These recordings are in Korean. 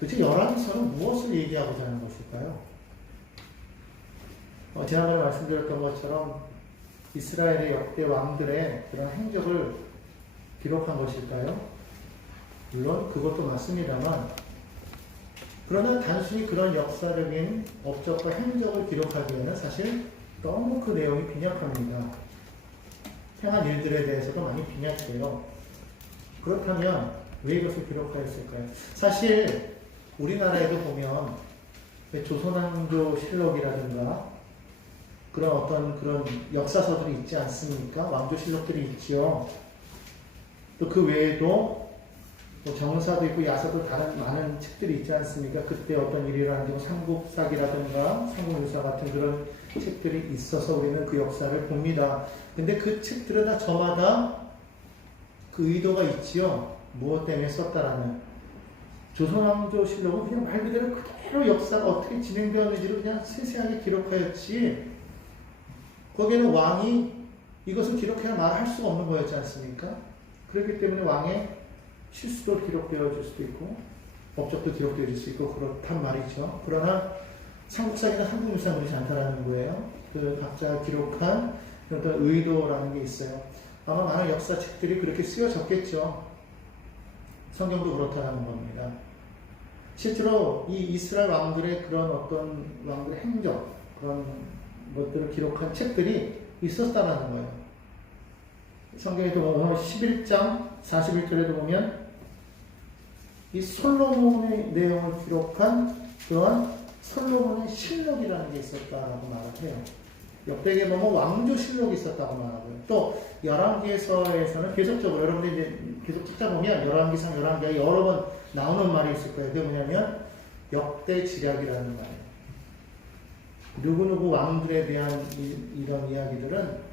도대체 열왕기서는 무엇을 얘기하고자 하는 것일까요? 지난번에 말씀드렸던 것처럼 이스라엘의 역대 왕들의 그런 행적을 기록한 것일까요? 물론 그것도 맞습니다만, 그러나 단순히 그런 역사적인 업적과 행적을 기록하기에는 사실 너무 그 내용이 빈약합니다. 행한 일들에 대해서도 많이 빈약해요. 그렇다면 왜 이것을 기록하였을까요? 사실 우리나라에도 보면 조선왕조 실록이라든가 그런 어떤 그런 역사서들이 있지 않습니까? 왕조실록들이 있지요. 또 그 외에도 정사도 있고 야서도 다른 많은 책들이 있지 않습니까? 그때 어떤 일이라든지 삼국사기라든가 삼국유사 같은 그런 책들이 있어서 우리는 그 역사를 봅니다. 근데 그 책들은 다 저마다 그 의도가 있지요. 무엇 때문에 썼다라는. 조선왕조실록은 그냥 말 그대로 역사가 어떻게 진행되었는지를 그냥 세세하게 기록하였지, 거기에는 왕이 이것을 기록해야 말할 수가 없는 거였지 않습니까? 그렇기 때문에 왕의 실수도 기록되어질 수도 있고 업적도 기록되어질 수 있고 그렇단 말이죠. 그러나 삼국사기나 삼국유사는 그렇지 않다라는 거예요. 그 각자 기록한 어떤 의도라는 게 있어요. 아마 많은 역사책들이 그렇게 쓰여졌겠죠. 성경도 그렇다는 겁니다. 실제로 이 이스라엘 왕들의 그런 어떤 왕들의 행적, 그런 것들을 기록한 책들이 있었다라는 거예요. 성경에도 보면 11장 41절에도 보면 이 솔로몬의 내용을 기록한 그러한 솔로몬의 실록이라는 게 있었다라고 말을 해요. 역대기에 보면 왕조실록이 있었다고 말하고요. 또 열왕기서에서는 계속적으로 여러분들이 이제 계속 찍다 보면 열왕기상, 열왕기가 여러 번 나오는 말이 있을 거예요. 그게 뭐냐면 역대지략이라는 말이에요. 누구누구 왕들에 대한 이런 이야기들은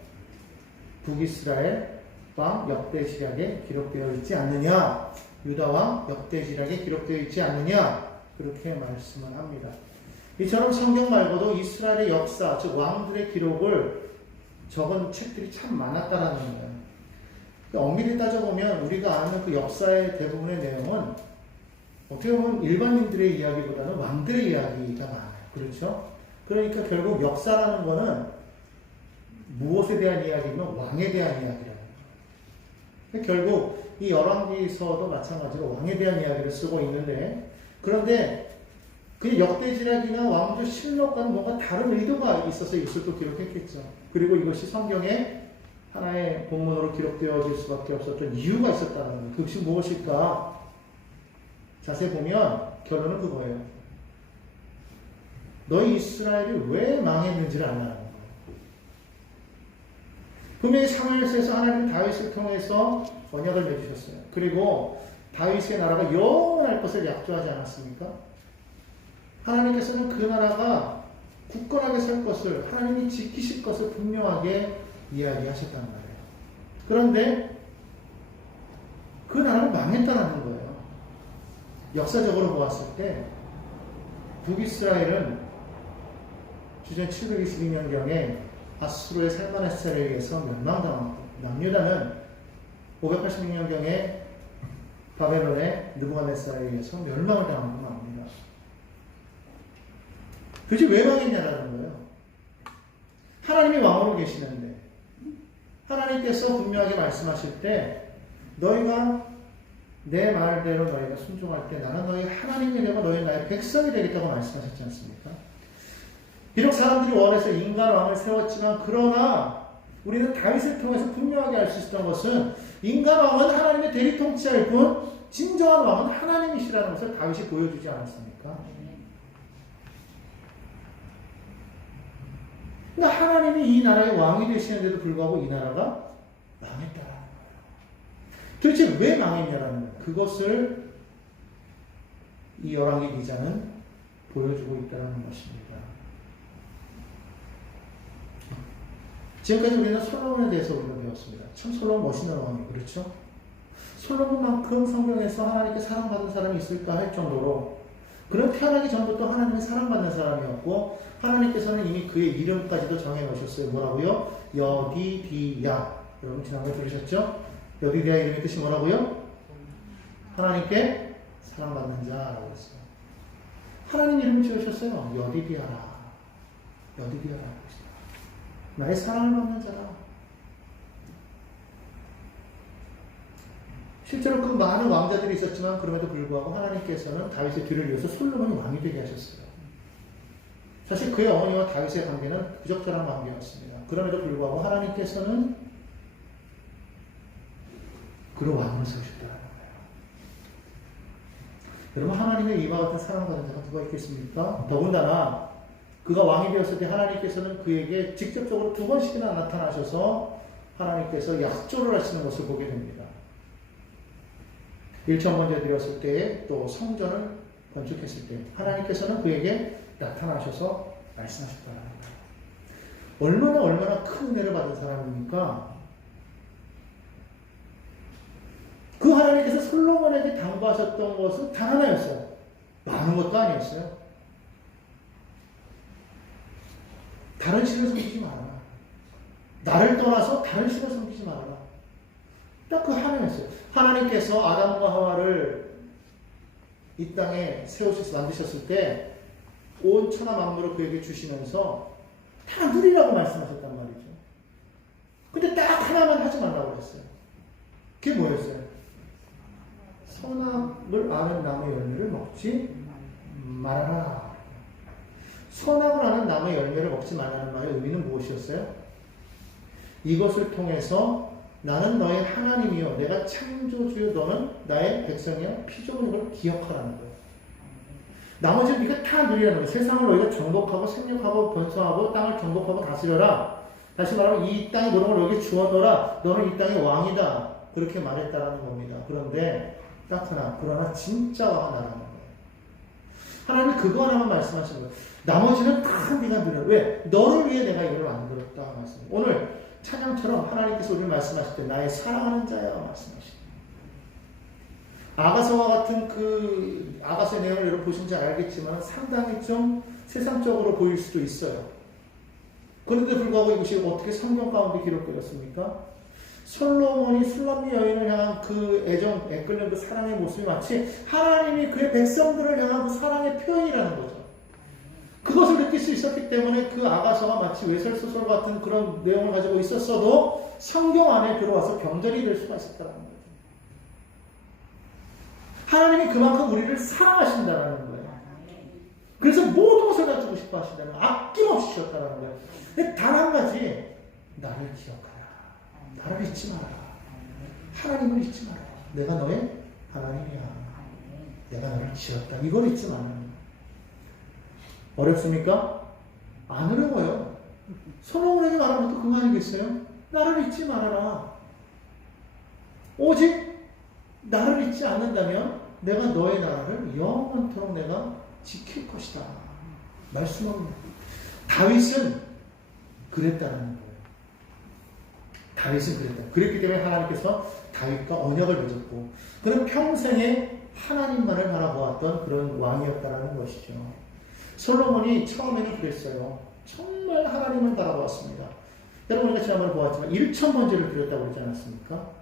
북이스라엘 왕 역대지략에 기록되어 있지 않느냐, 유다왕 역대지략에 기록되어 있지 않느냐, 그렇게 말씀을 합니다. 이처럼 성경 말고도 이스라엘의 역사, 즉 왕들의 기록을 적은 책들이 참 많았다라는 거예요. 엄밀히 따져보면 우리가 아는 그 역사의 대부분의 내용은 어떻게 보면 일반인들의 이야기보다는 왕들의 이야기가 많아요. 그렇죠? 그러니까 결국 역사라는 거는 무엇에 대한 이야기면 왕에 대한 이야기라는 거예요. 결국 이 열왕기서도 마찬가지로 왕에 대한 이야기를 쓰고 있는데, 그런데 그 역대지략이나 왕조실록과는 뭔가 다른 의도가 있어서 이것을 또 기록했겠죠. 그리고 이것이 성경에 하나의 본문으로 기록되어질 수밖에 없었던 이유가 있었다는 거예요. 그것이 무엇일까? 자세히 보면 결론은 그거예요. 너희 이스라엘이 왜 망했는지를 알라는 거예요. 분명히 사무엘서에서 하나님은 다윗을 통해서 언약을 맺으셨어요. 그리고 다윗의 나라가 영원할 것을 약조하지 않았습니까? 하나님께서는 그 나라가 굳건하게 설 것을, 하나님이 지키실 것을 분명하게 이야기하셨단 말이에요. 그런데 그 나라가 망했다는 거예요. 역사적으로 보았을 때 북이스라엘은 주전 722년경에 아수르의 살마네스에 의해서 멸망당하고, 남유다는 586년경에 바벨론의 느부갓네살에 의해서 멸망을 당하고 맙니다. 도대체 왜 망했냐라는 거예요. 하나님이 왕으로 계시는데 하나님께서 분명하게 말씀하실 때 너희가 내 말대로 너희가 순종할 때 나는 너희 하나님이 되고 너희 나의 백성이 되겠다고 말씀하셨지 않습니까? 비록 사람들이 원해서 인간 왕을 세웠지만, 그러나 우리는 다윗을 통해서 분명하게 알 수 있었던 것은 인간 왕은 하나님의 대리 통치자일 뿐 진정한 왕은 하나님이시라는 것을 다윗이 보여주지 않았습니까? 그러니까 하나님이 이 나라의 왕이 되시는데도 불구하고 이 나라가 망했다라는 거예요. 도대체 왜 망했냐라는 거예요. 그것을 이 열왕기 기자는 보여주고 있다는 것입니다. 지금까지 우리는 솔로몬에 대해서 우리가 배웠습니다. 참 솔로몬 멋있는 왕이에요. 그렇죠? 솔로몬만큼 성경에서 하나님께 사랑받은 사람이 있을까 할 정도로, 그는 태어나기 전부터 하나님의 사랑받는 사람이었고, 하나님께서는 이미 그의 이름까지도 정해놓으셨어요. 뭐라고요? 여디디야. 여러분 지난번에 들으셨죠? 여디디야 이름의 뜻이 뭐라고요? 하나님께 사랑받는 자라고 했어요. 하나님 이름을 지으셨어요. 여디디아라. 여디디아라. 나의 사랑을 받는 자라. 실제로 그 많은 왕자들이 있었지만 그럼에도 불구하고 하나님께서는 다윗의 뒤를 이어서 솔로몬이 왕이 되게 하셨어요. 사실 그의 어머니와 다윗의 관계는 부적절한 관계였습니다. 그럼에도 불구하고 하나님께서는 그를 왕으로 세우셨다는 거예요. 여러분, 하나님의 이와 같은 사랑받은 자가 누가 있겠습니까? 더군다나 그가 왕이 되었을 때 하나님께서는 그에게 직접적으로 2번씩이나 나타나셔서 하나님께서 약조를 하시는 것을 보게 됩니다. 1,000번째 드렸을 때, 또 성전을 건축했을 때 하나님께서는 그에게 나타나셔서 말씀하셨다는 거예요. 얼마나 큰 은혜를 받은 사람입니까? 그 하나님께서 솔로몬에게 당부하셨던 것은 단 하나였어요. 많은 것도 아니었어요. 다른 신을 섬기지 말아라. 나를 떠나서 다른 신을 섬기지 말아라. 딱 그 하나였어요. 하나님께서 아담과 하와를 이 땅에 만드셨을 때 온 천하 만물을 그에게 주시면서 다 누리라고 말씀하셨단 말이죠. 근데 딱 하나만 하지 말라고 했어요. 그게 뭐였어요? 선악을 아는 나무의 열매를 먹지 말아라. 선악을 아는 나무의 열매를 먹지 말라는 말의 의미는 무엇이었어요? 이것을 통해서 나는 너의 하나님이요 내가 창조주요 너는 나의 백성이야 피조물 이걸 기억하라는 거예요. 나머지는 네가 다 누리라는 거예요. 세상을 너희가 정복하고 생육하고 번성하고 땅을 정복하고 다스려라. 다시 말하면 이 땅의 모든 걸 너에게 주었노라. 너는 이 땅의 왕이다. 그렇게 말했다라는 겁니다. 그런데 딱 하나, 그러나 진짜 왕은 나라는 거예요. 하나님이 그거 하나만 말씀하시는 거예요. 나머지는 다 네가 누려. 왜? 너를 위해 내가 이걸 만들었다 말씀. 오늘 찬양처럼 하나님께서 우리를 말씀하실 때 나의 사랑하는 자야 말씀하십니다. 아가서와 같은 그 아가서의 내용을 여러분 보신지 알겠지만 상당히 좀 세상적으로 보일 수도 있어요. 그런데 불구하고 이것이 어떻게 성경 가운데 기록되었습니까? 솔로몬이 술람미 여인을 향한 그 애정, 애끓는 그 사랑의 모습이 마치 하나님이 그의 백성들을 향한 그 사랑의 표현이라는 거죠. 그것을 느낄 수 있었기 때문에 그 아가서가 마치 외설소설 같은 그런 내용을 가지고 있었어도 성경 안에 들어와서 병절이 될 수가 있었다는 거예요. 하나님이 그만큼 우리를 사랑하신다는 거예요. 그래서 모든 것을 가지고 싶어 하신다는 거예요. 아낌없이 주셨다는 거예요. 근데 단 한 가지, 나를 기억하라. 나를 잊지 마라. 하나님을 잊지 마라. 내가 너의 하나님이야. 내가 너를 지었다. 이걸 잊지 마라. 어렵습니까? 안 어려워요. 솔로몬에게 말한 것도 그거 아니겠어요? 나를 잊지 말아라. 오직 나를 잊지 않는다면 내가 너의 나라를 영원토록 내가 지킬 것이다. 말씀합니다. 다윗은 그랬다는 거예요. 다윗은 그랬다. 그랬기 때문에 하나님께서 다윗과 언약을 맺었고 그는 평생에 하나님만을 바라보았던 그런 왕이었다는 것이죠. 솔로몬이 처음에는 그랬어요. 정말 하나님을 바라보았습니다. 여러분 우리가 지난번에 보았지만 1,000번째를 드렸다고 그러지 않았습니까?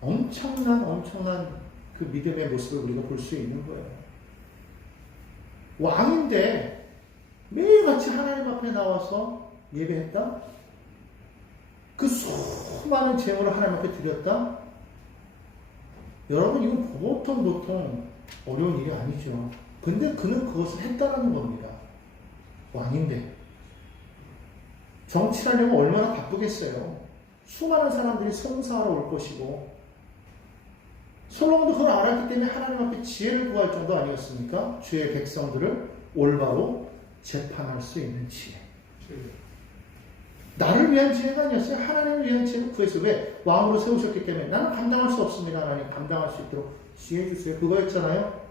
엄청난 그 믿음의 모습을 우리가 볼 수 있는 거예요. 왕인데 매일같이 하나님 앞에 나와서 예배했다? 그 수많은 재물을 하나님 앞에 드렸다? 여러분 이건 보통 어려운 일이 아니죠. 근데 그는 그것을 했다라는 겁니다. 왕인데. 정치를 하려면 얼마나 바쁘겠어요. 수많은 사람들이 송사하러 올 것이고 솔로몬도 그걸 알았기 때문에 하나님 앞에 지혜를 구할 정도 아니었습니까? 주의 백성들을 올바로 재판할 수 있는 지혜. 나를 위한 지혜가 아니었어요. 하나님을 위한 지혜를 구했어요. 왜? 왕으로 세우셨기 때문에 나는 감당할 수 없습니다. 하나님 감당할 수 있도록 지혜 주세요. 그거였잖아요.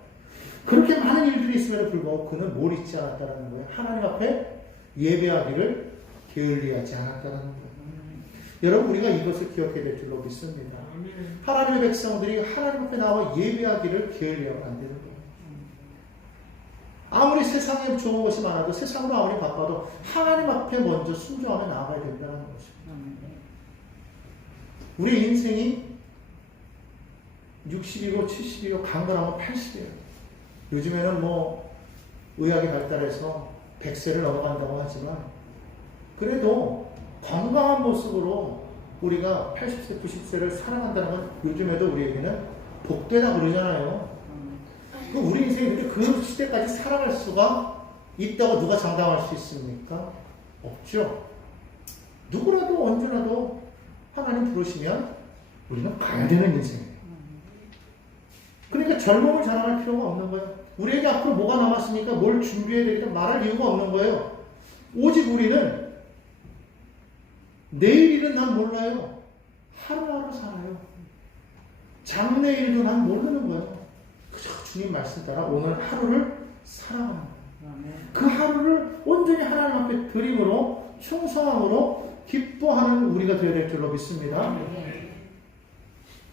그렇게 많은 일들이 있음에도 불구하고 그는 뭘 잊지 않았다는 거예요. 하나님 앞에 예배하기를 게을리하지 않았다는 거예요. 여러분 우리가 이것을 기억해야 될 줄로 믿습니다. 하나님의 백성들이 하나님 앞에 나와 예배하기를 게을리하면 안 되는 거예요. 아무리 세상에 좋은 것이 많아도 세상으로 아무리 바빠도 하나님 앞에 먼저 순종하며 나아가야 된다는 것입니다. 우리 인생이 60이고 70이고 강건하면 80이에요. 요즘에는 뭐 의학이 발달해서 100세를 넘어간다고 하지만 그래도 건강한 모습으로 우리가 80세, 90세를 살아간다는 건 요즘에도 우리에게는 복되다 그러잖아요. 우리 인생이 그 시대까지 살아갈 수가 있다고 누가 장담할 수 있습니까? 없죠. 누구라도 언제라도 하나님 부르시면 우리는 가야 되는 인생이에요. 그러니까 젊음을 자랑할 필요가 없는 거예요. 우리에게 앞으로 뭐가 남았으니까 뭘 준비해야 되겠다 말할 이유가 없는 거예요. 오직 우리는 내일 일은 난 몰라요. 하루하루 살아요. 장래일도 난 모르는 거예요. 그저 주님 말씀 따라 오늘 하루를 살아가는 거예요. 그 하루를 온전히 하나님 앞에 드림으로 충성함으로 기뻐하는 우리가 되어야 될 줄로 믿습니다.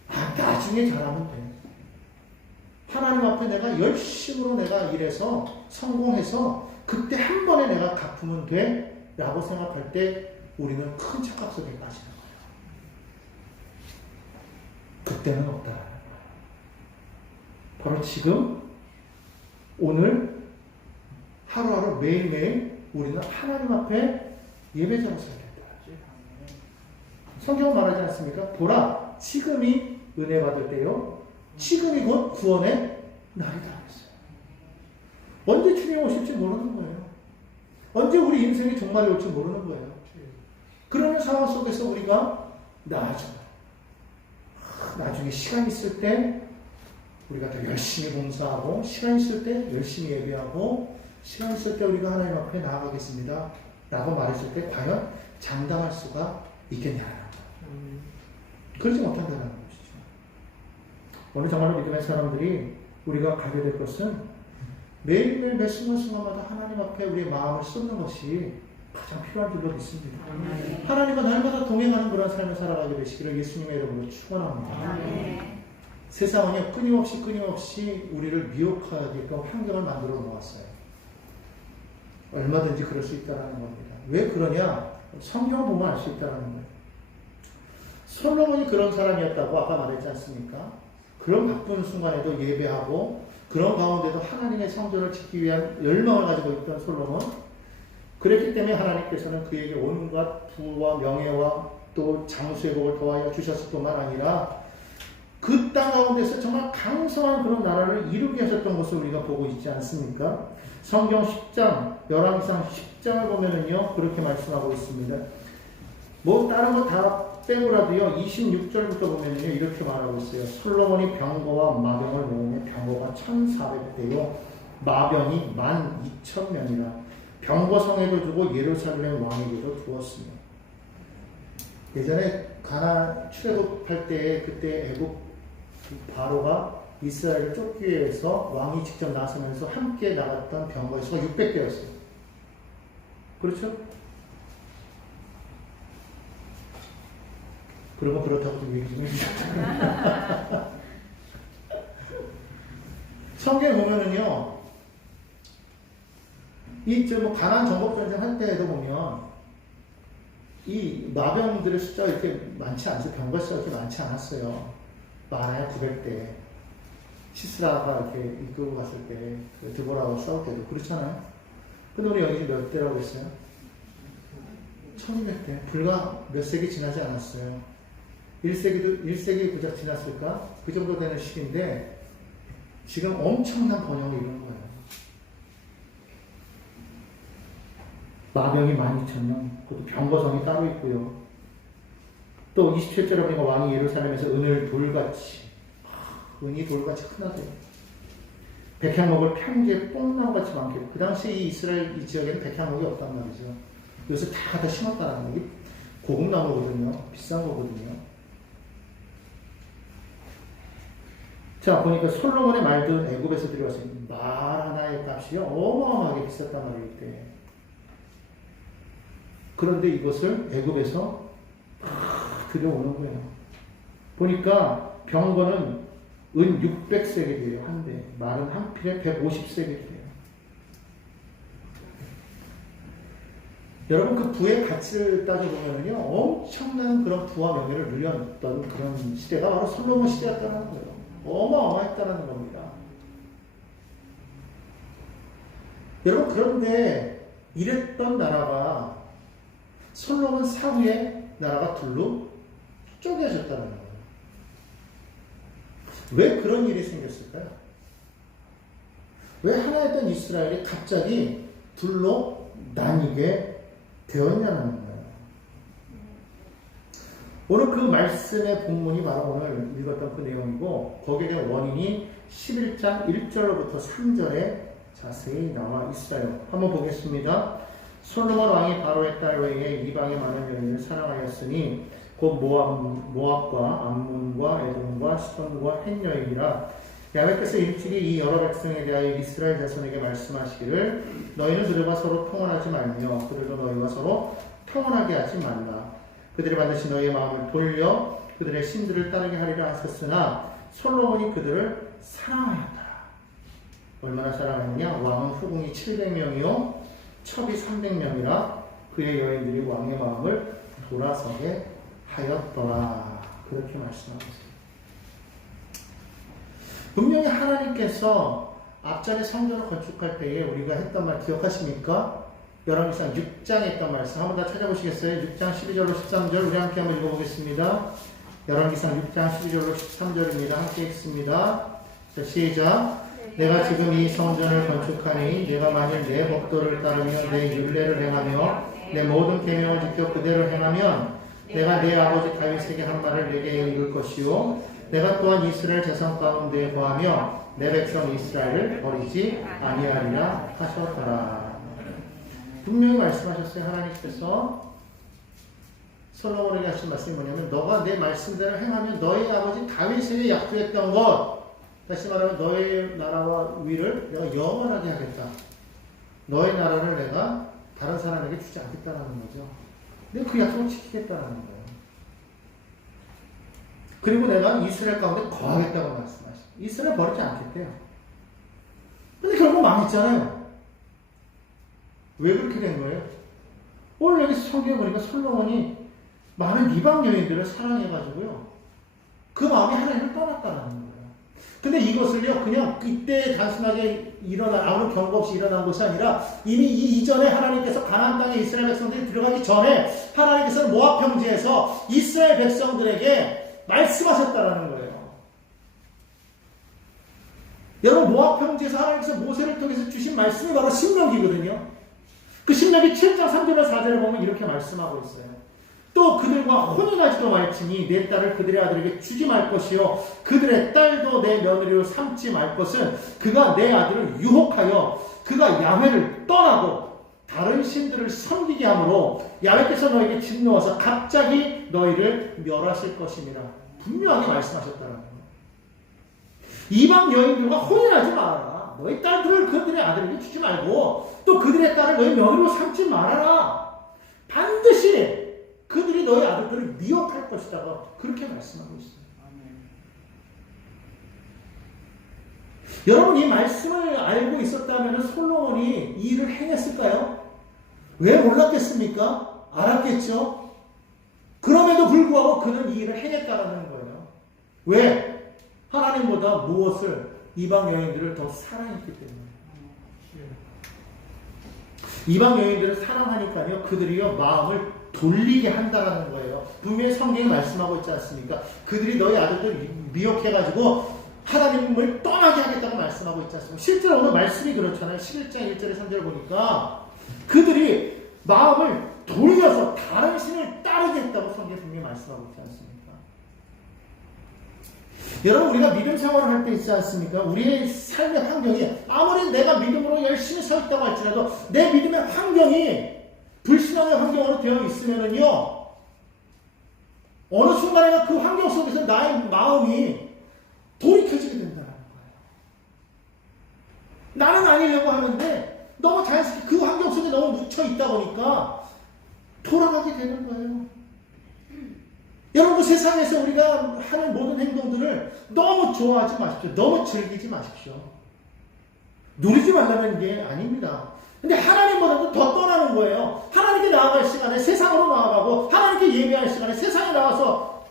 나중에 잘하면 돼. 하나님 앞에 내가 열심으로 내가 일해서 성공해서 그때 한 번에 내가 갚으면 돼 라고 생각할 때 우리는 큰 착각 속에 빠지는 거예요. 그때는 없다. 바로 지금 오늘 하루하루 매일매일 우리는 하나님 앞에 예배자로 살겠다. 성경은 말하지 않습니까? 보라, 지금이 은혜 받을 때요. 지금이 곧 구원의 날이다. 했어요. 언제 주님 오실지 모르는 거예요. 언제 우리 인생이 종말이 올지 모르는 거예요. 그러는 상황 속에서 우리가 나중에 시간 있을 때 우리가 더 열심히 봉사하고 시간 있을 때 열심히 예배하고 시간 있을 때 우리가 하나님 앞에 나아가겠습니다 라고 말했을 때 과연 장담할 수가 있겠냐는 거예요. 그러지 못한다는 것이죠. 오늘 정말로 믿음의 사람들이 우리가 가게 될 것은 매일매일 매 순간순간마다 하나님 앞에 우리의 마음을 쏟는 것이 가장 필요한 줄로 믿습니다. 하나님과 날마다 동행하는 그런 삶을 살아가게 되시기를 예수님의 이름으로 축원합니다. 세상은요 끊임없이 우리를 미혹하게끔 환경을 만들어 놓았어요. 얼마든지 그럴 수 있다는 겁니다. 왜 그러냐? 성경을 보면 알 수 있다는 거예요. 솔로몬이 그런 사람이었다고 아까 말했지 않습니까? 그런 바쁜 순간에도 예배하고 그런 가운데도 하나님의 성전을 짓기 위한 열망을 가지고 있던 솔로몬. 그랬기 때문에 하나님께서는 그에게 온갖 부와 명예와 또 장수의 복을 더하여 주셨을 뿐만 아니라 그 땅 가운데서 정말 강성한 그런 나라를 이루게 하셨던 것을 우리가 보고 있지 않습니까? 성경 10장, 열왕기상 10장을 보면은요, 그렇게 말씀하고 있습니다. 뭐, 다른 거 다 빼고라도요, 26절부터 보면은요, 이렇게 말하고 있어요. 솔로몬이 병거와 마병을 모으며 병거가 1,400대요, 마병이 12,000명이라. 병거성에도 두고 예루살렘 왕에게도 두었으며. 예전에 가나안 출애굽할 때 그때 애굽 바로가 이스라엘을 쫓기 위해서 왕이 직접 나서면서 함께 나갔던 병거의 수가 600대였어요. 그렇죠? 그러면 그렇다고 좀 얘기 좀 해주세요. 성경에 보면은요, 가나안 정복전쟁 할 때에도 보면, 이 마병들의 숫자가 이렇게 많지 않죠. 병거 숫자가 이렇게 많지 않았어요. 많아야 900대. 시스라가 이렇게 이끌고 갔을 때, 드보라하고 싸울 때도 그렇잖아요. 근데 우리 여기 몇 대라고 했어요? 1200대. 불과 몇 세기 지나지 않았어요. 1세기 고작 지났을까? 그 정도 되는 시기인데, 지금 엄청난 번영을 이루는 거예요. 마병이 12,000명, 그것도 병거성이 따로 있고요. 또 27절에 보니까 왕이 예루살렘에서 은을 돌같이, 은이 돌같이 크나돼요. 백향목을 평지에 뽕나무같이 많게. 그 당시 이 이스라엘 이 지역에는 백향목이 없단 말이죠. 요새 다 갖다 심었다는 게 고급 나무거든요. 비싼 거거든요. 자, 보니까 솔로몬의 말든 애굽에서 들여왔어요. 말 하나의 값이 어마어마하게 비쌌단 말이에요, 이때. 그런데 이것을 애굽에서 들여오는 거예요. 보니까 병거는 은 600세겔이에요, 한 대. 말은 한 필에 150세겔이에요. 여러분, 그 부의 가치를 따져보면요, 엄청난 그런 부와 명예를 누렸던 그런 시대가 바로 솔로몬 시대였다는 거예요. 어마어마했다는 겁니다. 여러분, 그런데 이랬던 나라가 솔로몬 사후에 나라가 둘로 쪼개졌다는 거예요. 왜 그런 일이 생겼을까요? 왜 하나였던 이스라엘이 갑자기 둘로 나뉘게 되었냐는 거예요. 오늘 그 말씀의 본문이 바로 오늘 읽었던 그 내용이고, 거기에 대한 원인이 11장 1절로부터 3절에 자세히 나와 있어요. 한번 보겠습니다. 솔로몬 왕이 바로의 딸 외에 이방의 많은 여인을 사랑하였으니 곧 모압과 암몬과 에돔과 시돈과 헷 여인이라. 야훼께서 일찍이 이 여러 백성에 대하여 이스라엘 자손에게 말씀하시기를 너희는 그들과 서로 통혼하지 말며 그들도 너희와 서로 통혼하게 하지 말라. 그들이 반드시 너희의 마음을 돌려 그들의 신들을 따르게 하리라 하셨으나 솔로몬이 그들을 사랑하였더라. 얼마나 사랑하였냐? 왕은 후궁이 700명이요 첩이 300명이라 그의 여인들이 왕의 마음을 돌아서게 하였더라. 그렇게 말씀하고 있습니다. 분명히 하나님께서 앞전에 성전을 건축할 때에 우리가 했던 말 기억하십니까? 열왕기상 6장에 했던 말씀 한번 다 찾아보시겠어요? 6장 12절로 13절 우리 함께 한번 읽어보겠습니다. 열왕기상 6장 12절로 13절입니다. 함께 읽습니다. 자, 시작. 내가 지금 이 성전을 건축하니 내가 만일 내 법도를 따르며 내 율례를 행하며 내 모든 계명을 지켜 그대로 행하면 내가 내 아버지 다윗에게 한 말을 내게 읽을 것이요 내가 또한 이스라엘 자손 가운데 거하며 내 백성 이스라엘을 버리지 아니하리라 하셨더라. 분명히 말씀하셨어요. 하나님께서 솔로몬에게 하신 말씀이 뭐냐면 너가 내 말씀대로 행하면 너희 아버지 다윗에게 약속했던 것, 다시 말하면 너의 나라와 위를 내가 영원하게 하겠다. 너의 나라를 내가 다른 사람에게 주지 않겠다는 거죠. 내가 그 약속을 지키겠다는 거예요. 그리고 내가 이스라엘 가운데 거하겠다고 말씀하시죠. 이스라엘 버리지 않겠대요. 근데 결국 망했잖아요. 왜 그렇게 된 거예요? 오늘 여기 성경에 보니까 솔로몬이 많은 이방 여인들을 사랑해가지고요. 그 마음이 하나님을 떠났다는 거예요. 근데 이것을요, 그냥 이때 단순하게 아무 경고 없이 일어난 것이 아니라 이미 이 이전에 하나님께서 가나안 땅에 이스라엘 백성들이 들어가기 전에 하나님께서는 모압 평지에서 이스라엘 백성들에게 말씀하셨다라는 거예요. 여러분, 모압 평지에서 하나님께서 모세를 통해서 주신 말씀이 바로 신명기거든요. 그 신명기 7장 3절과 4절을 보면 이렇게 말씀하고 있어요. 또 그들과 혼인하지도 말지니 내 딸을 그들의 아들에게 주지 말 것이요 그들의 딸도 내 며느리로 삼지 말 것은 그가 내 아들을 유혹하여 그가 야훼를 떠나고 다른 신들을 섬기게 하므로 야훼께서 너에게 진노하사 갑자기 너희를 멸하실 것이니라. 분명하게 말씀하셨다는 거예요. 이방 여인들과 혼인하지 말아라. 너희 딸들을 그들의 아들에게 주지 말고 또 그들의 딸을 너희 며느리로 삼지 말아라. 반드시 그들이 너희 아들들을 미혹할 것이다. 그렇게 말씀하고 있어요. 여러분, 이 말씀을 알고 있었다면 솔로몬이 이 일을 행했을까요? 왜 몰랐겠습니까? 알았겠죠? 그럼에도 불구하고 그는 이 일을 행했다는 거예요. 왜? 하나님보다 무엇을? 이방 여인들을 더 사랑했기 때문에. 이방 여인들을 사랑하니까요, 그들이요, 마음을 돌리게 한다라는 거예요. 분명히 성경이 말씀하고 있지 않습니까? 그들이 너희 아들들 미혹해가지고 하나님을 떠나게 하겠다고 말씀하고 있지 않습니까? 실제로 오늘 말씀이 그렇잖아요. 11장 1절에 3절을 보니까 그들이 마음을 돌려서 다른 신을 따르겠다고 성경이 분명히 말씀하고 있지 않습니까? 여러분, 우리가 믿음 생활을 할 때 있지 않습니까? 우리의 삶의 환경이 아무리 내가 믿음으로 열심히 서 있다고 할지라도 내 믿음의 환경이 불신앙의 환경으로 되어 있으면은요, 어느 순간에 그 환경 속에서 나의 마음이 돌이켜지게 된다는 거예요. 나는 아니려고 하는데 너무 자연스럽게 그 환경 속에 너무 묻혀 있다 보니까 돌아가게 되는 거예요. 여러분, 세상에서 우리가 하는 모든 행동들을 너무 좋아하지 마십시오. 너무 즐기지 마십시오. 누리지 말라는 게 아닙니다. 근데 하나님보다도 더 떠나는 거예요. 하나님께 나아갈 시간에 세상으로 나아가고 하나님께 예배할 시간에 세상에 나와서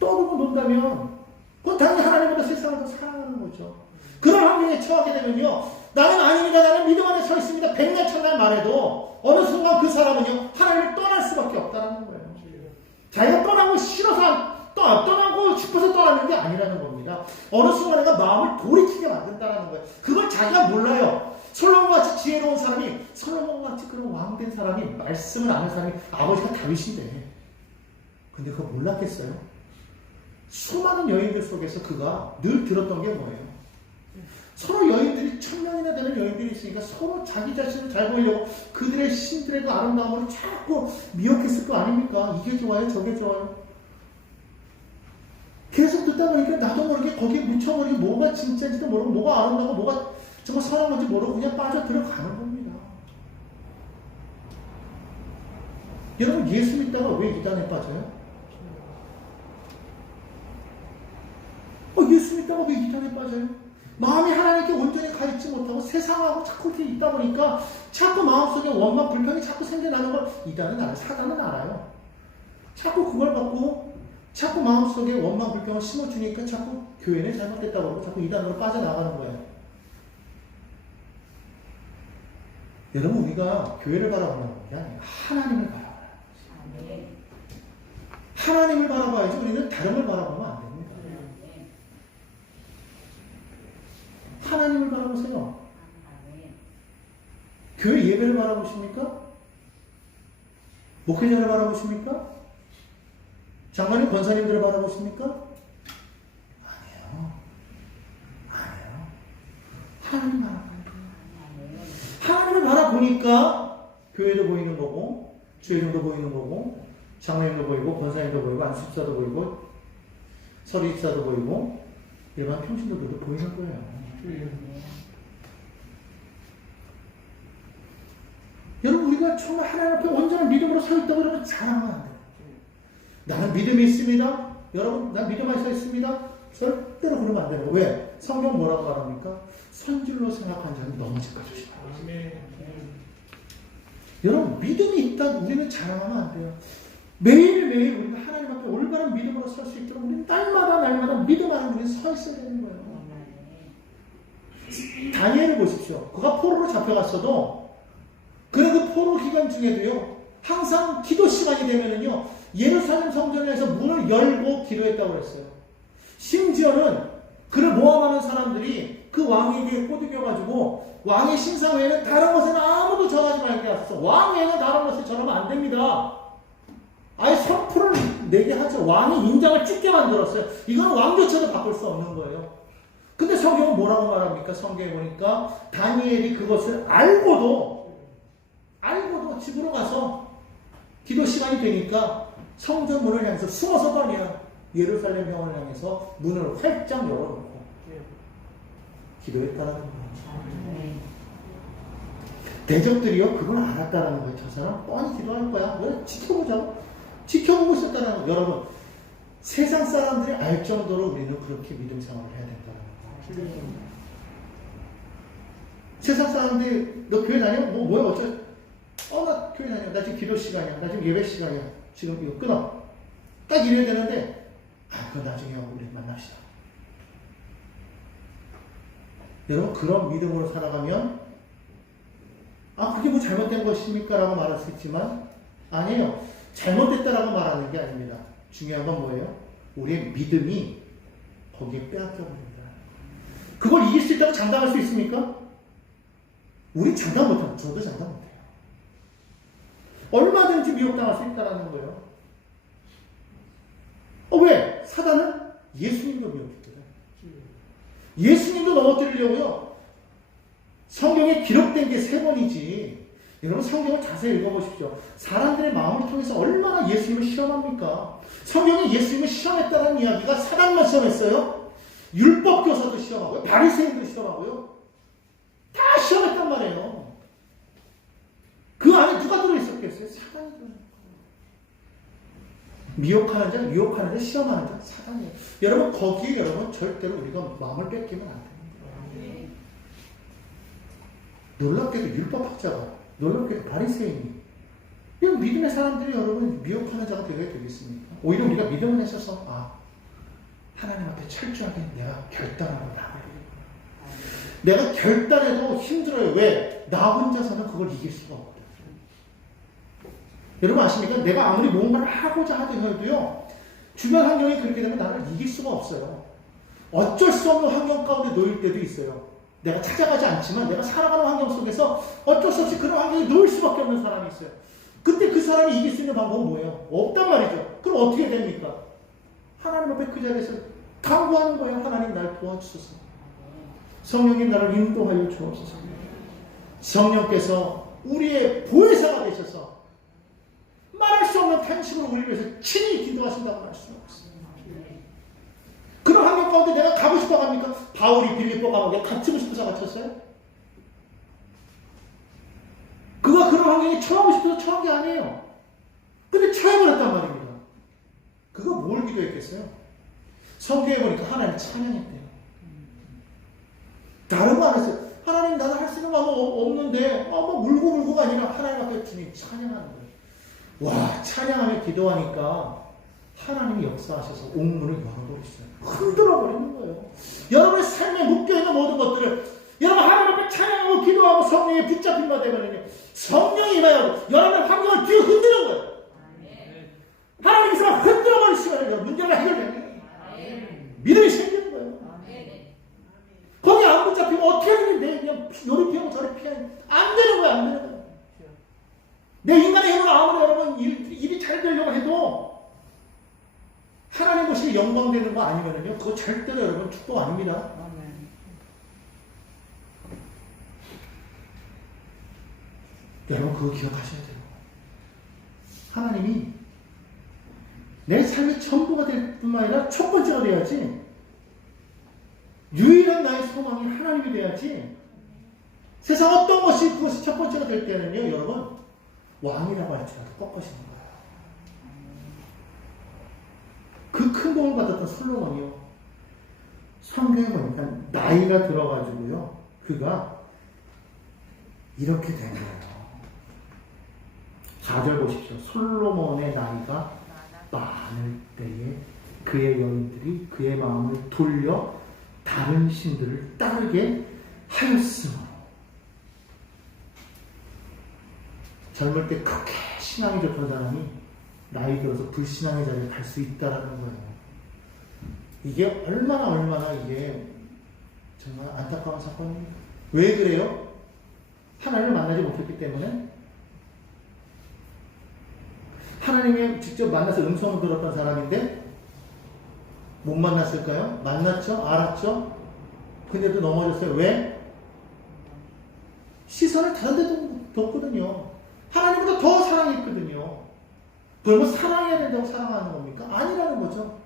떠들고 논다면 그건 당연히 하나님보다 세상을 더 사랑하는 거죠. 그런 환경에 처하게 되면요, 나는 아닙니다, 나는 믿음 안에 서 있습니다, 백날 천날 말해도 어느 순간 그 사람은요, 하나님을 떠날 수밖에 없다는 거예요. 자기가 떠나고 싫어서 떠나고 싶어서 떠나는 게 아니라는 겁니다. 어느 순간 내가 마음을 돌이키게 만든다는 거예요. 그걸 자기가 몰라요. 솔로몬같이 지혜로운 사람이, 솔로몬같이 그런 왕된 사람이, 말씀을 아는 사람이 아버지가 다윗인데, 근데 그거 몰랐겠어요? 수많은 여인들 속에서 그가 늘 들었던 게 뭐예요? 서로 여인들이 1000명이나 되는 여인들이 있으니까 서로 자기 자신을 잘 보이려고 그들의 신들의 그 아름다움을 자꾸 미혹했을 거 아닙니까? 이게 좋아요, 저게 좋아요. 계속 듣다 보니까 나도 모르게 거기에 묻혀버리게 뭐가 진짜인지도 모르고 뭐가 아름다워 뭐가 정말 선한 건지 모르고 그냥 빠져 들어가는 겁니다. 여러분, 예수 믿다가 왜 이단에 빠져요? 예수 믿다가 왜 이단에 빠져요? 마음이 하나님께 온전히 가있지 못하고 세상하고 자꾸 이렇게 있다 보니까 자꾸 마음속에 원망, 불평이 자꾸 생겨나는 걸 이단은 알아요. 사단은 알아요. 자꾸 그걸 갖고 자꾸 마음속에 원망, 불평을 심어주니까 자꾸 교회는 잘못됐다고 그러고 자꾸 이단으로 빠져나가는 거예요. 여러분, 우리가 교회를 바라보는 게 아니라 하나님을 바라봐요. 하나님을 바라봐야지 우리는 다른 걸 바라보면 안 됩니다. 하나님을 바라보세요. 교회 예배를 바라보십니까? 목회자를 바라보십니까? 장관님, 권사님들을 바라보십니까? 아니에요. 하나님 바라봐요. 하나님을 바라보니까 교회도 보이는 거고, 주일도 보이는 거고, 장로님도 보이고, 권사님도 보이고, 안수집사도 보이고, 서리집사도 보이고, 일반 평신도들도 보이는 거예요. 여러분, 우리가 정말 하나님 앞에 온전한 믿음으로 서 있다고 그러면 자랑하면 안 돼요. 나는 믿음이 있습니다. 여러분, 난 믿음 안에 서 있습니다. 절대로 그러면 안 돼요. 왜? 성경 뭐라고 말합니까? 선줄로 생각한 자는 넘어질까 조심하라. 여러분, 믿음이 있다 우리는 자랑하면 안 돼요. 매일매일 우리가 하나님 앞에 올바른 믿음으로 설 수 있도록 우리는 날마다 믿음 안에 우리는 서 있어야 되는 거예요. 다니엘을 보십시오. 그가 포로로 잡혀갔어도 그는 그 포로 기간 중에도요, 항상 기도 시간이 되면은요, 예루살렘 성전에서 문을 열고 기도했다고 그랬어요. 심지어는 그를 모함하는 사람들이 그 왕에게 꼬드겨가지고 왕의 신상 외에는 다른 것에는 아무도 전하지 말게 하소서. 왕 외에는 다른 것을 전하면 안 됩니다. 아예 선포를 내게 하죠. 왕이 인장을 찍게 만들었어요. 이건 왕조차도 바꿀 수 없는 거예요. 근데 성경은 뭐라고 말합니까? 성경에 보니까 다니엘이 그것을 알고도 집으로 가서 기도 시간이 되니까 성전 문을 향해서 숨어서도 아니라 예루살렘 병원을 향해서 문을 활짝 열어놓고 기도했다라는 거예요. 대적들이요, 그걸 알았다라는 거예요. 저 사람 뻔히 기도할 거야. 왜? 지켜보자고. 지켜보고 있었다는 거예요. 여러분, 세상 사람들이 알 정도로 우리는 그렇게 믿음 생활을 해야 된다는 거예요. 세상 사람들이 너 교회 다녀? 뭐야 어쩌? 나 교회 다녀. 나 지금 기도 시간이야. 나 지금 예배 시간이야. 지금 이거 끊어. 딱 이래야 되는데, 그건 나중에 하고 우리 만납시다. 여러분, 그런 믿음으로 살아가면 그게 뭐 잘못된 것입니까? 라고 말할 수 있지만 아니에요. 잘못됐다라고 말하는 게 아닙니다. 중요한 건 뭐예요? 우리의 믿음이 거기에 빼앗겨버립니다. 그걸 이길 수 있다고 장담할 수 있습니까? 우린 장담 못합니다. 저도 장담 못해요. 얼마든지 미혹당할 수 있다는 거예요. 왜? 사단은 예수님도 미혹했거든요. 예수님도 넘어뜨리려고요. 성경에 기록된 게 3번이지. 여러분, 성경을 자세히 읽어보십시오. 사람들의 마음을 통해서 얼마나 예수님을 시험합니까? 성경에 예수님을 시험했다는 이야기가 사단만 시험했어요? 율법교사도 시험하고요. 바리새인도 시험하고요. 다 시험했단 말이에요. 그 안에 누가 들어있었겠어요? 사단이 들어있어요. 미혹하는 자, 유혹하는 자, 시험하는 자, 사단이에요. 여러분, 거기에 여러분 절대로 우리가 마음을 뺏기면 안 됩니다. 놀랍게도 율법학자가, 놀랍게도 바리새인이, 이런 믿음의 사람들이 여러분 미혹하는 자가 되겠습니까? 오히려 우리가 믿음을 해서서 하나님 앞에 철저하게 내가 결단하고 나아가야 내가 결단해도 힘들어요. 왜? 나 혼자서는 그걸 이길 수가 없거든. 여러분 아십니까? 내가 아무리 뭔가를 하고자 하더라도요, 주변 환경이 그렇게 되면 나를 이길 수가 없어요. 어쩔 수 없는 환경 가운데 놓일 때도 있어요. 내가 찾아가지 않지만 내가 살아가는 환경 속에서 어쩔 수 없이 그런 환경에 놓일 수밖에 없는 사람이 있어요. 그때 그 사람이 이길 수 있는 방법은 뭐예요? 없단 말이죠. 그럼 어떻게 됩니까? 하나님 앞에 그 자리에서 간구하는 거예요. 하나님 날 도와주소서. 성령님 나를 인도하여 주옵소서. 성령께서 우리의 보혜사가 되셔서 말할 수 없는 탄식으로 우리를 위해서 친히 기도하신다고 말씀하셨습니다. 그런 환경 가운데 내가 가고 싶어 합니까? 바울이 빌립보 감옥에 갇히고 싶어서 갇혔어요? 그가 그런 환경에 처하고 싶어서 처한 게 아니에요. 근데 처해버렸단 말입니다. 그가 뭘 기도했겠어요? 성경에 보니까 하나님 찬양했대요. 다른 거 안 했어요. 하나님 나는 할 수 있는 거 없는데 뭐 물고가 아니라 하나님 앞에 주님 찬양하는 거예요. 와, 찬양하며 기도하니까 하나님이 역사하셔서 옥문을 열어버리셨어요. 흔들어버리는 거예요. 여러분의 삶에 묶여있는 모든 것들을 여러분 하나님 앞에 찬양하고 기도하고 성령에 붙잡힌 바 되면요, 성령이 임하여 여러분의 환경을 뒤에 흔드는 거예요. 하나님께서 흔들어버릴 시간에 문제가 해결되는 거예요. 믿음이 생기는 거예요. 거기 안 붙잡히면 어떻게 하는지 그냥 요리 피하고 저리 피하는 안 되는 거야. 안 되는 거야. 내 인간의 힘으로 아무리 여러분 일이 잘 되려고 해도 하나님 보시기 영광되는 거 아니면요, 그거 절대로 여러분 축복 아닙니다. 여러분 그거 기억하셔야 돼요. 하나님이 내 삶의 전부가 될 뿐만 아니라 첫 번째가 돼야지, 유일한 나의 소망이 하나님이 돼야지, 세상 어떤 것이 그것이 첫 번째가 될 때는요, 여러분 왕이라고 할지라도 꺾어지는 거예요. 그 큰 공을 받았던 솔로몬이요, 성경에 보니까 나이가 들어가지고요, 그가 이렇게 된 거예요. 4절 보십시오. 솔로몬의 나이가 많을 때에 그의 여인들이 그의 마음을 돌려 다른 신들을 따르게 하였으므로. 젊을 때 그렇게 신앙이 좋던 사람이 나이 들어서 불신앙의 자리에 갈 수 있다라는 거예요. 이게 얼마나 이게 정말 안타까운 사건입니다. 왜 그래요? 하나님을 만나지 못했기 때문에. 하나님을 직접 만나서 음성을 들었던 사람인데 못 만났을까요? 만났죠? 알았죠? 근데도 넘어졌어요. 왜? 시선을 다른 데도 뒀거든요. 하나님보다 더 사랑했거든요. 그러면 사랑해야 된다고 사랑하는 겁니까? 아니라는 거죠.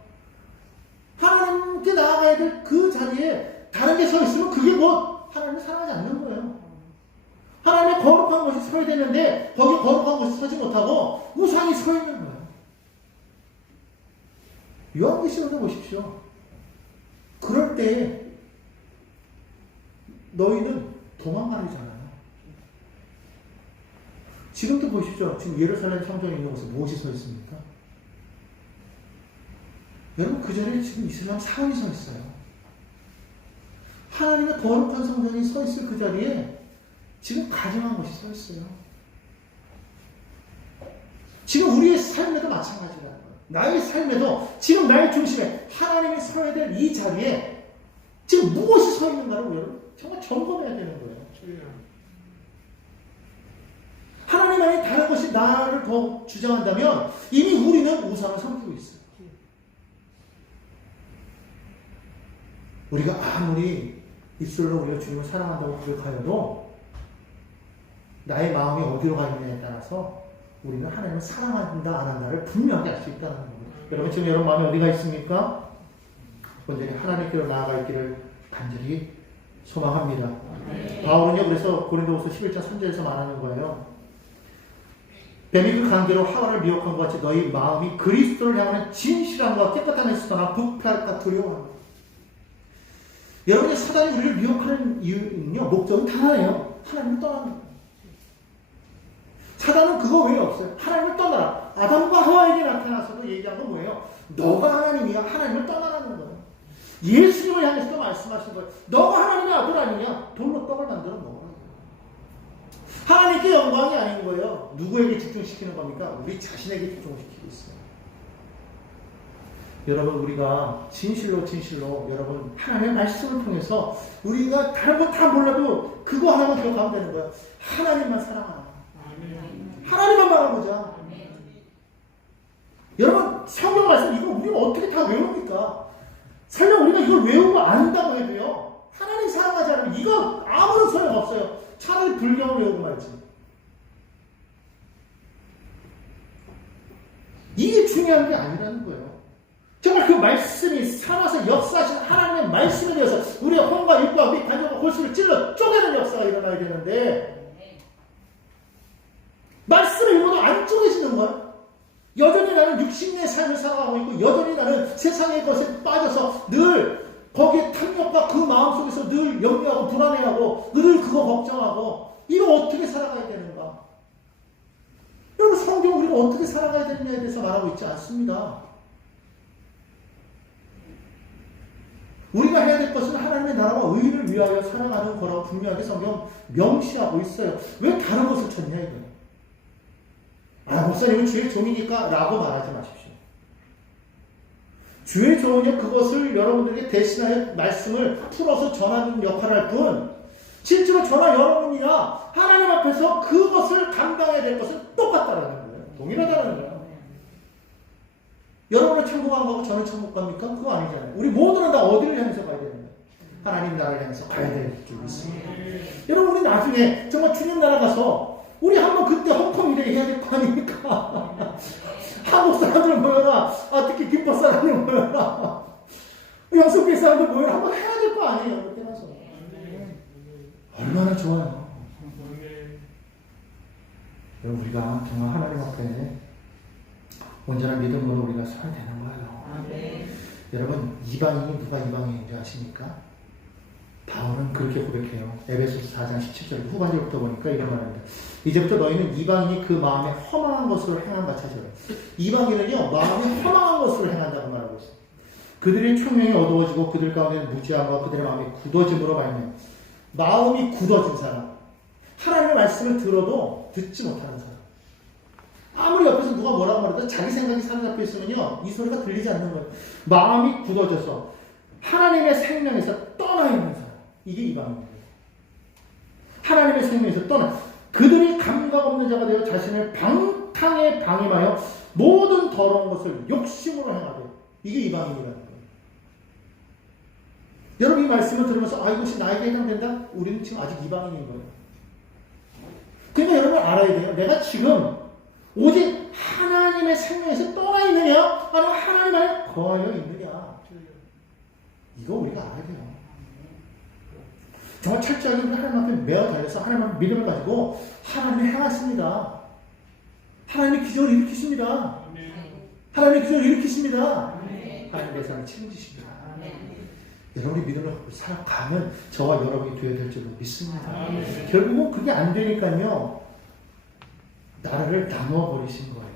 하나님께 나아가야 될 그 자리에 다른 게 서 있으면 그게 뭐 하나님을 사랑하지 않는 거예요. 하나님의 거룩한 것이 서야 되는데 거기 거룩한 것이 서지 못하고 우상이 서 있는 거예요. 요한계시록에 보십시오. 그럴 때 너희는 도망가려잖아요. 지금도 보십시오. 지금 예루살렘 성전에 있는 곳에 무엇이 서 있습니까? 여러분 그 자리에 지금 이슬람 사원이 서 있어요. 하나님의 거룩한 성전이 서 있을 그 자리에 지금 가증한 것이 서 있어요. 지금 우리의 삶에도 마찬가지라는 거예요. 나의 삶에도 지금 나의 중심에 하나님이 서야 될 이 자리에 지금 무엇이 서 있는가를 여러분 정말 점검해야 되는 거예요. 하나님 안에 다른 것이 나를 더 주장한다면 이미 우리는 우상을 섬기고 있어요. 우리가 아무리 입술로 우리가 주님을 사랑한다고 고백하여도 나의 마음이 어디로 가 있느냐에 따라서 우리는 하나님을 사랑한다 안 한다를 분명하게 알 수 있다는 겁니다. 여러분 지금 여러분 마음이 어디가 있습니까? 온전히 하나님께로 나아가 있기를 간절히 소망합니다. 바울은요 그래서 고린도후서 11장 3절에서 말하는 거예요. 뱀이 그 관계로 하와를 미혹한 것 같이 너희 마음이 그리스도를 향하는 진실함과 깨끗한 데서 떠나 부패할까 두려워합니다. 여러분이 사단이 우리를 미혹하는 이유는요, 목적은 하나예요. 하나님을 떠나는 거예요. 사단은 그거 외에 없어요. 하나님을 떠나라. 아담과 하와에게 나타나서도 얘기한 건 뭐예요? 너가 하나님이야. 하나님을 떠나라는 거예요. 예수님을 향해서도 말씀하신 거예요. 너가 하나님의 아들 아니냐? 돌로 떡을 만들어 먹어라. 하나님께 영광이 아닌 거예요. 누구에게 집중시키는 겁니까? 우리 자신에게 집중시키고 있어요. 여러분, 우리가 진실로 여러분 하나님의 말씀을 통해서 우리가 다른 거 다 몰라도 그거 하나만 기억하면 되는 거예요. 하나님만 사랑하라. 하나님만 바라보자. 여러분, 성경 말씀 이거 우리가 어떻게 다 외웁니까? 설령 우리가 이걸 외우고 안다고 해도요, 하나님 사랑하지 않으면 이거 아무런 소용 없어요. 차라리 불경을 외우고 말지. 이게 중요한 게 아니라는 거예요. 정말 그 말씀이 살아서 역사하신 하나님의 말씀에 대해서 우리의 혼과 입과 및 간절과 골수를 찔러 쪼개는 역사가 일어나야 되는데, 말씀을 읽어도 안 쪼개지는 거야. 여전히 나는 육신의 삶을 살아가고 있고, 여전히 나는 세상의 것에 빠져서 늘 거기에 탐욕과 그 마음속에서 늘 염려하고 불안해하고 늘 그거 걱정하고, 이거 어떻게 살아가야 되는가? 여러분, 성경 우리가 어떻게 살아가야 되느냐에 대해서 말하고 있지 않습니다. 우리가 해야 될 것은 하나님의 나라와 의를 위하여 살아가는 거라고 분명하게 성경 명시하고 있어요. 왜 다른 것을 찾냐 이거예요. 목사님은 주의 종이니까 라고 말하지 마십시오. 주의 종은 그것을 여러분들에게 대신하여 말씀을 풀어서 전하는 역할을 할 뿐, 실제로 저나 여러분이나 하나님 앞에서 그것을 감당해야 될 것은 똑같다라는 거예요. 동일하다는 거예요. 여러분은 천국 안 가고 저는 천국 갑니까? 그거 아니잖아요. 우리 모두는 다 어디를 향해서 가야 되는 거예요? 하나님 나라를 향해서 가야 될 줄 믿습니다. 여러분, 우리 나중에 정말 주님 나라 가서 우리 한번 그때 홍콩 일에 해야 될 거 아닙니까? 한국 사람들 모여라. 특히 김포 사람들 모여라. 영숙교회 사람들 모여라. 한번 해야 될 거 아니에요. 그렇게 나서. 얼마나 좋아요. 여러분, 우리가 정말 하나님 앞에 온전한 믿음으로 우리가 서야 되는 거예요. 여러분, 이방인이 누가 이방인인지 아십니까? 바울은 그렇게 고백해요. 에베소서 4장 17절 후반절부터 보니까 이런 말입니다. 이제부터 너희는 이방인이 그 마음에 허망한 것으로 행한 같이 하셔라. 이방인은요, 마음에 허망한 것으로 행한다고 말하고 있어요. 그들의 총명이 어두워지고 그들 가운데는 무지함과 그들의 마음이 굳어짐으로 말미암아. 마음이 굳어진 사람, 하나님의 말씀을 들어도 듣지 못하는 사람, 아무리 옆에서 누가 뭐라고 말해도 자기 생각이 사로잡혀 있으면요, 이 소리가 들리지 않는 거예요. 마음이 굳어져서 하나님의 생명에서 떠나 있는 사람, 이게 이방인이에요. 하나님의 생명에서 떠나, 그들이 감각 없는 자가 되어 자신을 방탕에 방임하여 모든 더러운 것을 욕심으로 행하되, 이게 이방인이라는 거예요. 여러분, 이 말씀을 들으면서 이것이 나에게 해당된다? 우리는 지금 아직 이방인인 거예요. 그러니까 여러분 알아야 돼요. 내가 지금 오직 하나님의 생명에서 떠나 있느냐, 아니면 하나님 안에 거하여 있느냐, 이거 우리가 알아야 돼요. 정말 철저하게 우리 하나님 앞에 매어 달려서 하나님 앞에 믿음을 가지고 하나님이 행하십니다. 하나님의 기적을 일으키십니다. 하나님의 기적을 일으키십니다. 하나님의 삶을 책임지십니다. 여러분이 믿음을 갖고 살아가면 저와 여러분이 되어야 될 줄로 믿습니다. 결국은 그게 안 되니까요, 나라를 나누어버리신 거예요.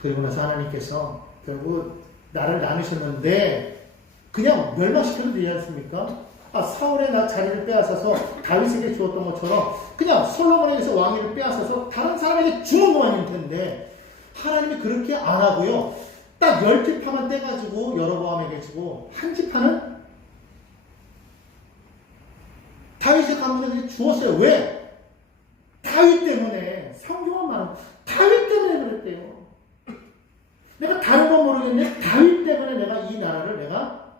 그리고 나서 하나님께서 결국 나를 나누셨는데 그냥 멸망시켜도 되지 않습니까? 사울의 자리를 빼앗아서 다윗에게 주었던 것처럼 그냥 솔로몬에게서 왕위를 빼앗아서 다른 사람에게 주는 것만일 텐데, 하나님이 그렇게 안 하고요, 딱 10지파만 떼가지고 여로보암에게 주고 한 지파는 다윗의 가문에게 주었어요. 왜? 다윗 때문에. 성경은 말하면 다윗 때문에 그랬대요. 내가 다른 건 모르겠는데 다윗 때문에 내가 이 나라를 내가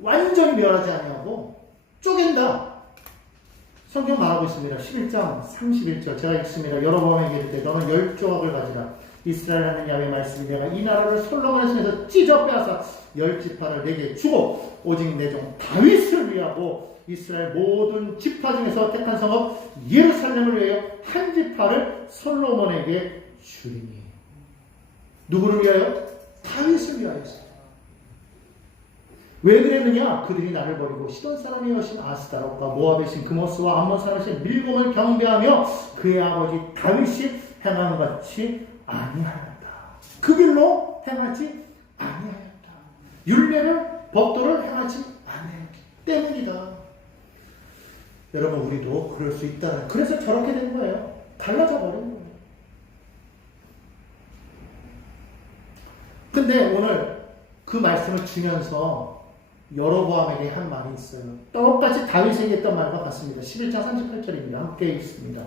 완전히 멸하지 아니하고 쪼갠다. 성경 말하고 있습니다. 11장 31절 제가 읽습니다. 여로보암에게 이르되 너는 10조각을 가지라. 이스라엘 하는 야훼의 말씀이 내가 이 나라를 솔로몬의 손에서 찢어 빼앗아 10지파를 내게 주고 오직 내 종 다윗을 위하고 이스라엘 모든 지파 중에서 택한 성읍 예루살렘을 위하여 한 지파를 솔로몬에게 주리니. 누구를 위하여? 다윗을 위하여서. 왜 그랬느냐? 그들이 나를 버리고 시돈 사람의 여신 아스다롯과 모압의 신 그모스와 암몬 사람의 신 밀곰을 경배하며 그의 아버지 다윗이 행한 같이 아니하였다. 그 길로 행하지 아니하였다. 율례를 법도를 행하지 않았기 때문이다. 여러분 우리도 그럴 수 있다는, 그래서 저렇게 된 거예요. 갈라져 버린 거예요. 근데 오늘 그 말씀을 주면서 여로보암에게 한 말이 있어요. 똑같이 다윗에게 했던 말과 같습니다. 11장 38절입니다. 함께 읽습니다.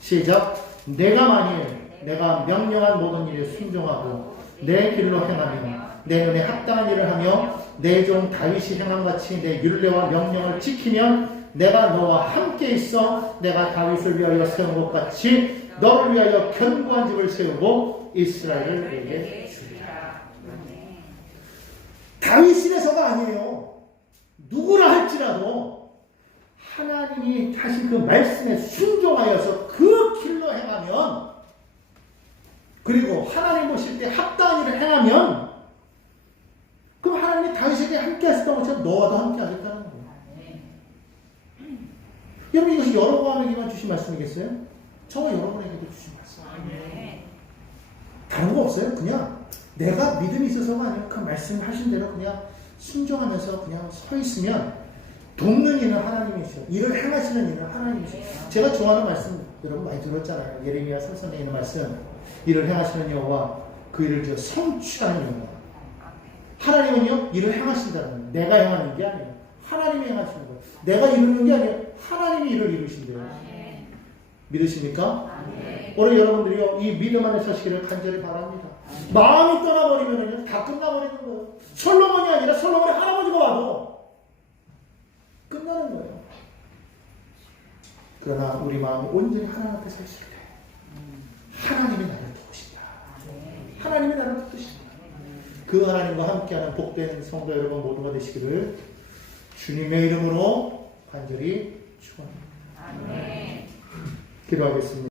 시작. 내가 만일 내가 명령한 모든 일에 순종하고 내 길로 행하며 내 눈에 합당한 일을 하며 내 종 다윗이 행함같이 내 율례와 명령을 지키면 내가 너와 함께 있어 내가 다윗을 위하여 세운 것 같이 너를 위하여 견고한 집을 세우고 이스라엘을 내게 주리라. 다윗이라서가 아니에요. 누구라 할지라도 하나님이 하신 그 말씀에 순종하여서 그 길로 행하면, 그리고 하나님 보실 때 합당한 일을 행하면, 그럼 하나님이 다윗에게 함께 하셨던 것처럼 너와도 함께 하겠다는 거예요. 여러분 이것이 여로보암에게만 주신 말씀이겠어요? 저와 여러분에게도 주신 말씀. 다른 거 없어요. 그냥 내가 믿음이 있어서가 아니라 그 말씀하신 대로 그냥 순종하면서 그냥 서 있으면 돕는 이는 하나님이시죠. 일을 행하시는 이는 하나님이시죠. 제가 좋아하는 말씀 여러분 많이 들었잖아요. 예레미야 설성에 있는 말씀. 일을 행하시는 여호와 그 일을 성취하는 여호와. 하나님은요 일을 행하신다는 거예요. 내가 행하는 게 아니에요. 하나님이 행하시는 거예요. 내가 이루는 게 아니에요. 하나님이 일을 이루신대요. 믿으십니까? 오늘 여러분들이요 이 믿음 안에 서시기를 간절히 바랍니다. 마음이 떠나버리면 다 끝나버리는 거예요. 솔로몬이 아니라 솔로몬의 할아버지가 와도 끝나는 거예요. 그러나 우리 마음이 온전히 하나님 앞에 서 있을 때 하나님이 나를 도우신다. 하나님이 나를 도우신다. 그 하나님과 함께하는 복된 성도 여러분 모두가 되시기를 주님의 이름으로 간절히 축원합니다. 기도하겠습니다.